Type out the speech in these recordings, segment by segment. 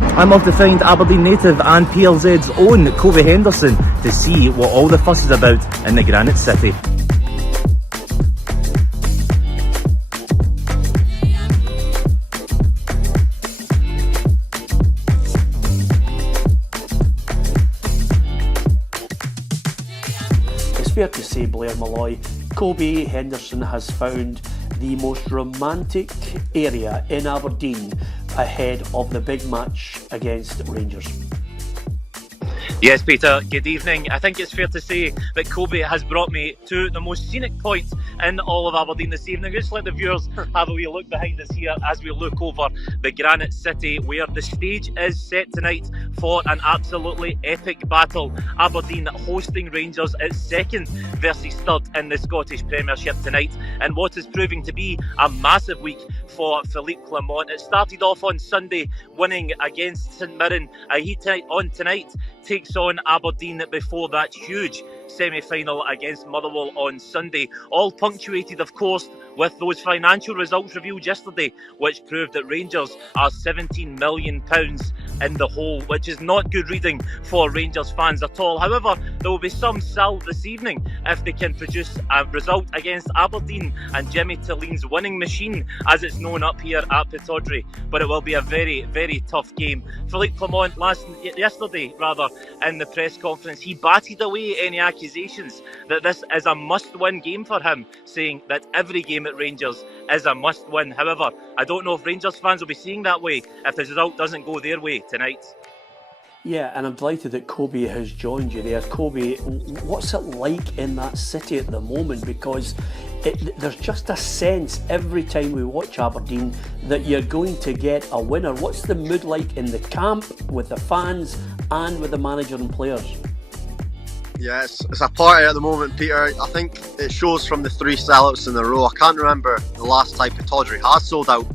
I'm off to find Aberdeen native and PLZ's own Coby Henderson to see what all the fuss is about in the Granite City. It's fair to say, Blair Malloy, Coby Henderson has found the most romantic area in Aberdeen ahead of the big match against Rangers. Yes, Peter, good evening. I think it's fair to say that Coby has brought me to the most scenic point in all of Aberdeen this evening. Just let the viewers have a wee look behind us here as we look over the Granite City, where the stage is set tonight for an absolutely epic battle. Aberdeen hosting Rangers its second versus third in the Scottish Premiership tonight, and what is proving to be a massive week for Philippe Clement. It started off on Sunday winning against St Mirren. Tonight takes on Aberdeen before that huge semi-final against Motherwell on Sunday. All punctuated, of course, with those financial results revealed yesterday, which proved that Rangers are £17 million in the hole, which is not good reading for Rangers fans at all. However, there will be some salve this evening if they can produce a result against Aberdeen and Jimmy Thelin's winning machine, as it's known up here at Pittodrie. But it will be a very, very tough game. Philippe Clement yesterday, in the press conference, he batted away any accusations that this is a must-win game for him, saying that every game at Rangers is a must-win. However, I don't know if Rangers fans will be seeing that way if the result doesn't go their way tonight. Yeah, and I'm delighted that Coby has joined you there. Coby, what's it like in that city at the moment? Because there's just a sense every time we watch Aberdeen that you're going to get a winner. What's the mood like in the camp, with the fans and with the manager and players? Yeah, it's a party at the moment, Peter. I think it shows from the 3 sellouts in a row. I can't remember the last time Pittodrie has sold out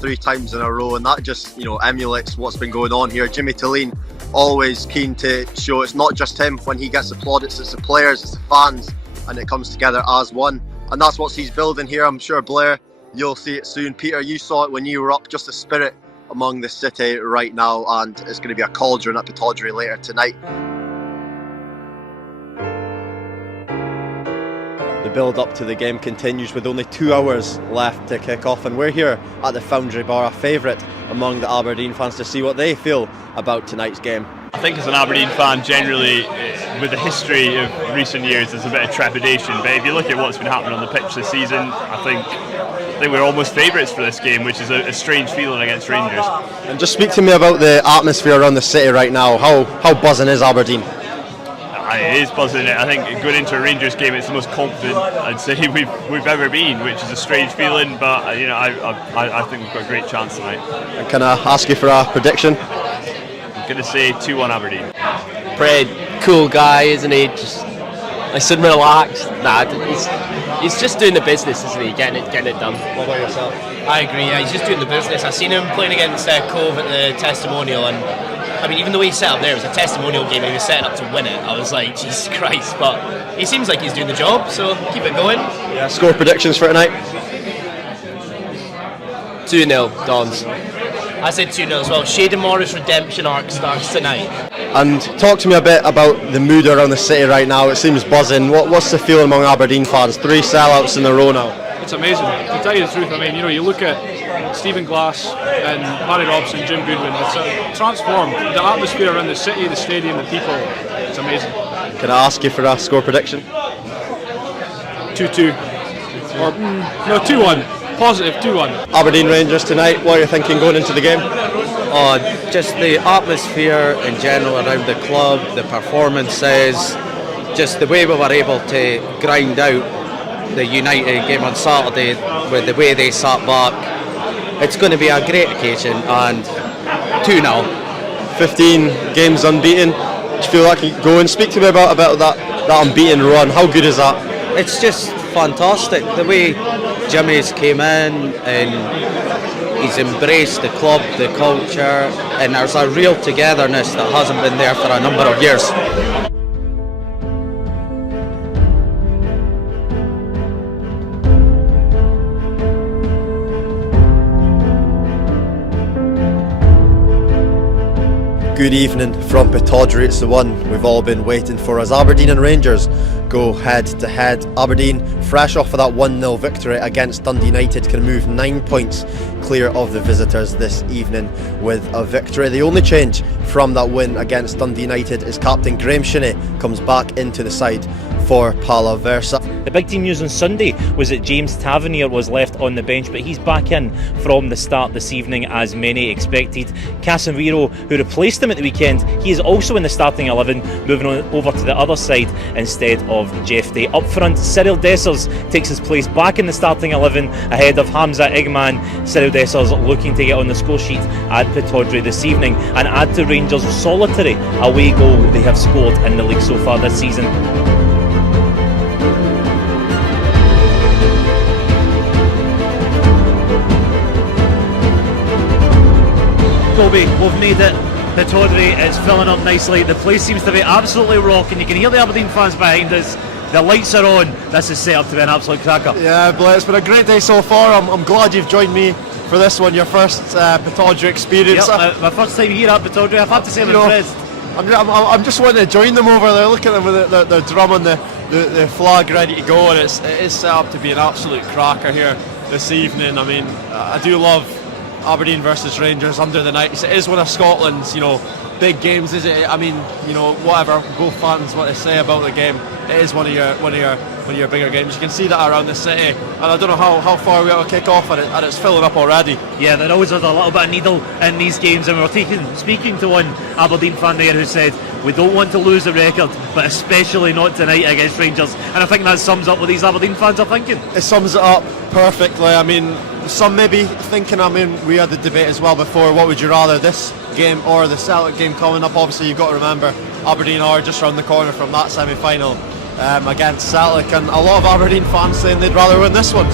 3 times in a row, and that just, emulates what's been going on here. Jimmy Thelin always keen to show it's not just him when he gets applauded, it's the players, it's the fans, and it comes together as one. And that's what he's building here. I'm sure, Blair, you'll see it soon. Peter, you saw it when you were up, just the spirit among the city right now, and it's going to be a cauldron at Pittodrie later tonight. The build up to the game continues with only 2 hours left to kick off, and we're here at the Foundry Bar, a favourite among the Aberdeen fans, to see what they feel about tonight's game. I think as an Aberdeen fan, generally, with the history of recent years, there's a bit of trepidation. But if you look at what's been happening on the pitch this season, I think we're almost favourites for this game, which is a strange feeling against Rangers. And just speak to me about the atmosphere around the city right now. How buzzing is Aberdeen? It is buzzing. I think going into a Rangers game, it's the most confident I'd say we've ever been, which is a strange feeling. But I think we've got a great chance tonight. And can I ask you for a prediction? I'm going to say 2-1 Aberdeen. Pretty cool guy, isn't he? Just nice and relaxed. He's just doing the business, isn't he? Getting it done. What about yourself? I agree. Yeah, he's just doing the business. I seen him playing against Cove at the testimonial, and I mean, even the way he set up there, it was a testimonial game, and he was setting up to win it. I was like, Jesus Christ! But he seems like he's doing the job, so keep it going. Yeah. Score predictions for tonight? 2-0 Dons. I said 2-0 as well. Shayden Morris redemption arc starts tonight. And talk to me a bit about the mood around the city right now. It seems buzzing. What's the feeling among Aberdeen fans? 3 sellouts in a row now. It's amazing. To tell you the truth, I mean, you look at Stephen Glass and Barry Robson, Jim Goodwin. It's transformed. The atmosphere around the city, the stadium, the people. It's amazing. Can I ask you for a score prediction? 2-2. Or 2-1. Positive 2-1. Aberdeen Rangers tonight. What are you thinking going into the game? Just the atmosphere in general around the club, the performances, just the way we were able to grind out the United game on Saturday with the way they sat back. It's going to be a great occasion, and 2-0. 15 games unbeaten. Do you feel like you go and speak to me about that unbeaten run? How good is that? It's just fantastic the way Jimmy's came in and he's embraced the club, the culture, and there's a real togetherness that hasn't been there for a number of years. Good evening from Pittodrie. It's the one we've all been waiting for as Aberdeen and Rangers go head to head. Aberdeen, fresh off of that 1-0 victory against Dundee United, can move 9 points clear of the visitors this evening with a victory. The only change from that win against Dundee United is captain Graham Shinney comes back into the side for Pala Versa. The big team news on Sunday was that James Tavernier was left on the bench, but he's back in from the start this evening as many expected. Casemiro, who replaced him at the weekend, he is also in the starting 11, moving on over to the other side instead of Jeff Day. Up front, Cyril Dessers takes his place back in the starting 11 ahead of Hamza Igman. Cyril Dessers looking to get on the score sheet at Pittodrie this evening and add to Rangers' solitary away goal they have scored in the league so far this season. Coby, we've made it. Pittodrie is filling up nicely. The place seems to be absolutely rocking. You can hear the Aberdeen fans behind us. The lights are on. This is set up to be an absolute cracker. Yeah, Blair, it's been a great day so far. I'm glad you've joined me for this one, your first Pittodrie experience. Yep, my first time here at Pittodrie. I've had to say I'm impressed. I'm just wanting to join them over there. Look at them with their drum and the flag ready to go, and it is set up to be an absolute cracker here this evening. I mean, I do love Aberdeen versus Rangers under the nights. It is one of Scotland's, big games, is it? I mean, whatever both fans want to say about the game, it is one of your bigger games. You can see that around the city, and I don't know how far we are to kick off, and it's filling up already. Yeah, there always is a little bit of needle in these games, and we were speaking to one Aberdeen fan there who said we don't want to lose the record, but especially not tonight against Rangers. And I think that sums up what these Aberdeen fans are thinking. It sums it up perfectly. I mean, some may be thinking, we had the debate as well before, what would you rather, this game or the Celtic game coming up? Obviously you've got to remember Aberdeen are just round the corner from that semi-final against Celtic, and a lot of Aberdeen fans saying they'd rather win this one.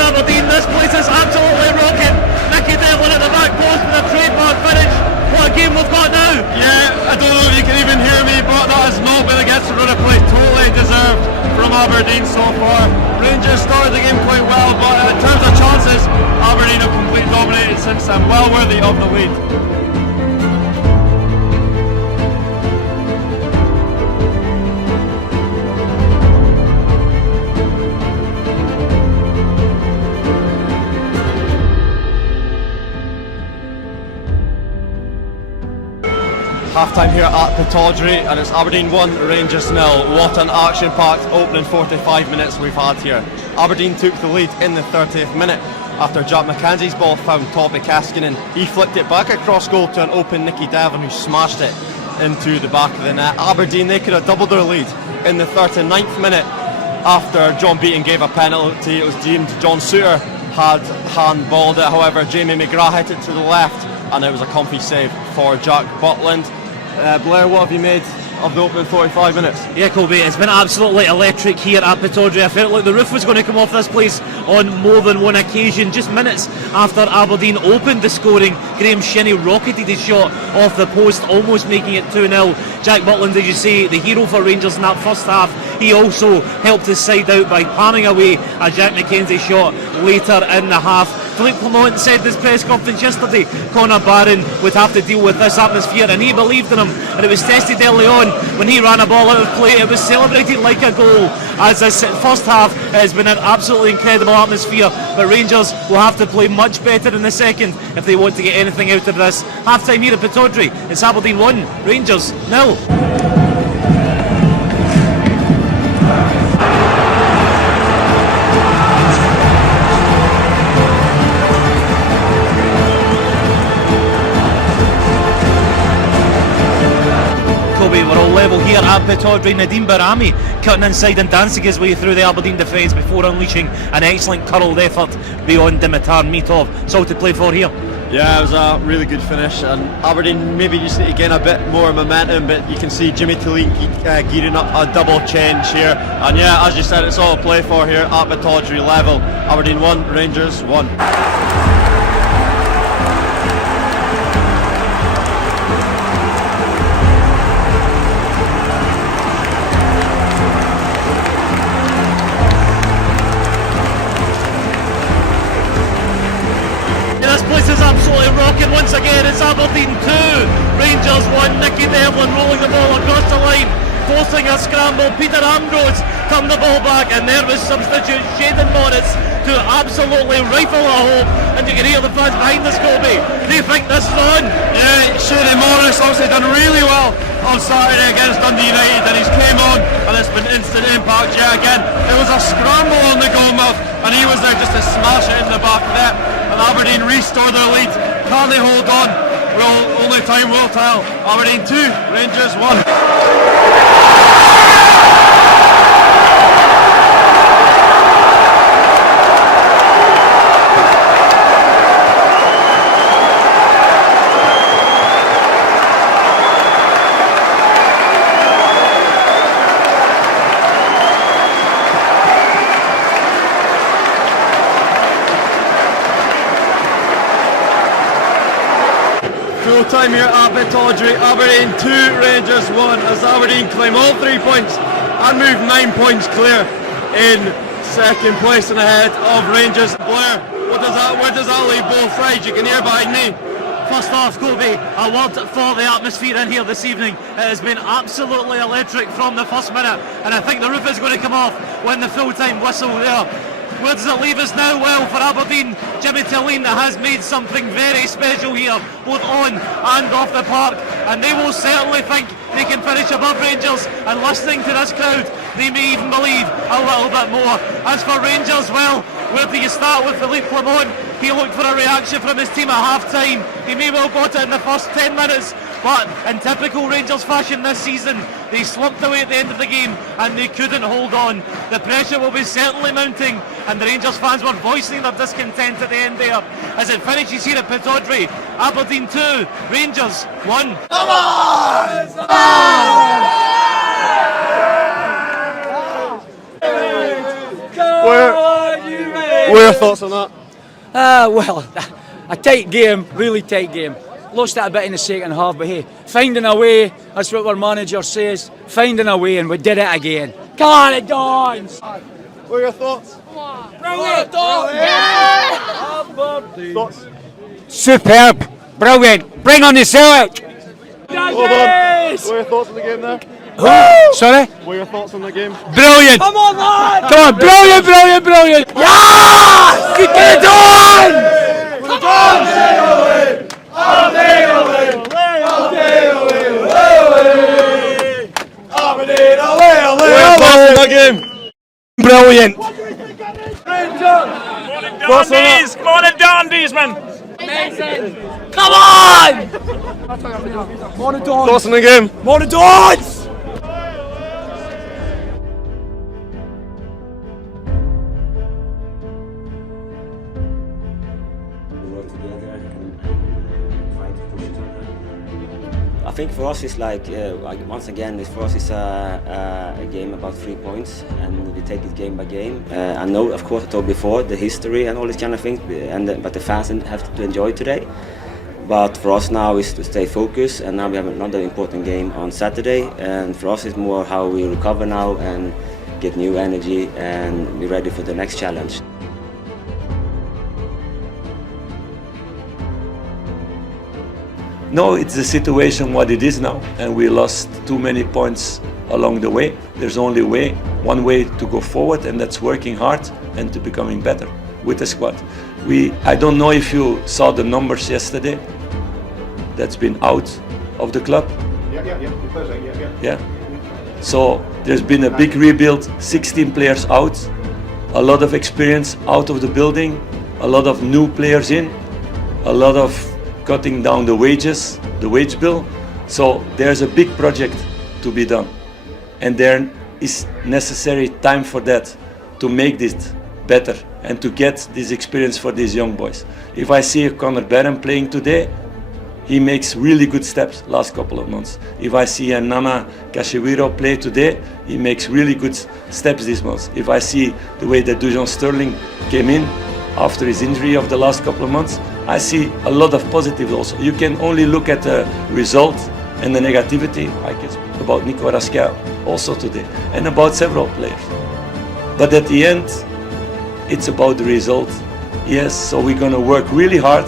Aberdeen, this place is absolutely rocking. Nicky Devlin at the back post with a trademark finish. What a game we've got now. Yeah, I don't know if you can even hear me, but that has not been against the run of play. Totally deserved from Aberdeen so far. Rangers started the game quite well, but in terms of chances, Aberdeen have completely dominated since then. Well worthy of the lead. Half-time here at Pittodrie, and it's Aberdeen 1, Rangers 0. What an action-packed opening 45 minutes we've had here. Aberdeen took the lead in the 30th minute after Jack McKenzie's ball found Toby Kaskinen. He flicked it back across goal to an open Nicky Devlin, who smashed it into the back of the net. Aberdeen, they could have doubled their lead in the 39th minute after John Beaton gave a penalty. It was deemed John Souttar had handballed it. However, Jamie McGrath hit it to the left, and it was a comfy save for Jack Butland. Blair, what have you made of the opening 45 minutes? Yeah, Coby, it's been absolutely electric here at Pittodrie. I felt like the roof was going to come off this place on more than one occasion. Just minutes after Aberdeen opened the scoring, Graham Shinney rocketed his shot off the post, almost making it 2-0. Jack Butland, as you say, the hero for Rangers in that first half, he also helped his side out by palming away a Jack McKenzie shot later in the half. Philippe Clement said in his press conference yesterday Conor Barron would have to deal with this atmosphere, and he believed in him, and it was tested early on when he ran a ball out of play. It was celebrated like a goal. As this first half has been an absolutely incredible atmosphere, but Rangers will have to play much better in the second if they want to get anything out of this. Half time here at Pittodrie, it's Aberdeen 1, Rangers 0. Coby. We're all level here at Pittodrie. Bajrami cutting inside and dancing his way through the Aberdeen defence before unleashing an excellent curled effort beyond Dimitar Mitov. It's all to play for here. Yeah, it was a really good finish, and Aberdeen maybe just need to gain a bit more momentum, but you can see Jimmy Thelin gearing up a double change here. And yeah, as you said, it's all to play for here at Pittodrie level. Aberdeen 1, Rangers 1. This is absolutely rocking once again. It's Aberdeen 2, Rangers 1. Nicky Devlin rolling the ball across the line, forcing a scramble. Peter Ambrose come the ball back, and there was substitute Shayden Morris to absolutely rifle a hole. And you can hear the fans behind the Coby. Do you think this is on? Yeah, Shayden Morris obviously done really well on Saturday against Dundee United, and he's came on and it's been instant impact. Yeah, again, it was a scramble on the goalmouth, and he was there just to smash it in the back of net. And Aberdeen restore their lead. Can they hold on? Well, only time will tell. Aberdeen 2, Rangers 1. Full time here at Pittodrie. Aberdeen 2, Rangers 1, as Aberdeen claim all 3 points and move 9 points clear in second place and ahead of Rangers. Blair, where does that leave both sides? You can hear behind me. First off, Coby, a word for the atmosphere in here this evening. It has been absolutely electric from the first minute, and I think the roof is going to come off when the full-time whistle there. Where does it leave us now? Well, for Aberdeen, Jimmy Thelin has made something very special here, both on and off the park, and they will certainly think they can finish above Rangers, and listening to this crowd, they may even believe a little bit more. As for Rangers, well, where do you start with Philippe Clement? He looked for a reaction from his team at half-time. He may well got it in the first 10 minutes, but in typical Rangers fashion this season, they slumped away at the end of the game and they couldn't hold on. The pressure will be certainly mounting, and the Rangers fans were voicing their discontent at the end there. As it finishes here at Pittodrie, Aberdeen 2, Rangers 1. Come What are your thoughts on that? Well, a tight game, really tight game. Lost it a bit in the second half, but hey, finding a way, that's what our manager says, finding a way, and we did it again. Come on, it dawns! What are your thoughts? Brilliant! Thoughts? Superb! Brilliant! Bring on the Celtic! Hold on. What are your thoughts on the game there? Sorry? What are your thoughts on the game? Brilliant! Come on, lad! Come on, brilliant, brilliant, brilliant! Yeah! Get it done! Come on! Brilliant! Dandies! Come on, Dandies, man! Amazing! Come on! Thoughts on the game? More Dons! I think for us it's like once again for us it's a game about 3 points, and we take it game by game. I know, of course, I told before the history and all these kind of things, but the fans have to enjoy today. But for us now is to stay focused, and now we have another important game on Saturday. And for us it's more how we recover now and get new energy and be ready for the next challenge. No, it's the situation what it is now, and we lost too many points along the way. There's only one way to go forward, and that's working hard and to becoming better with the squad. I don't know if you saw the numbers yesterday that's been out of the club. Yeah. So there's been a big rebuild, 16 players out, a lot of experience out of the building, a lot of new players in, a lot of cutting down the wages, the wage bill. So there's a big project to be done. And there is necessary time for that, to make this better and to get this experience for these young boys. If I see Conor Barron playing today, he makes really good steps last couple of months. If I see a Nana Kashewiro play today, he makes really good steps this month. If I see the way that Dujon Sterling came in after his injury of the last couple of months, I see a lot of positives also. You can only look at the result and the negativity. I can speak about Nico Raskia also today and about several players. But at the end, it's about the result. Yes, so we're going to work really hard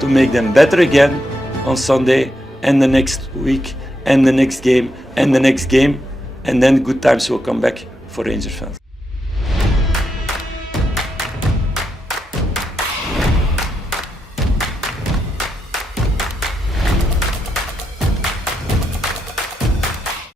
to make them better again on Sunday and the next week and the next game and the next game, and then good times will come back for Rangers fans.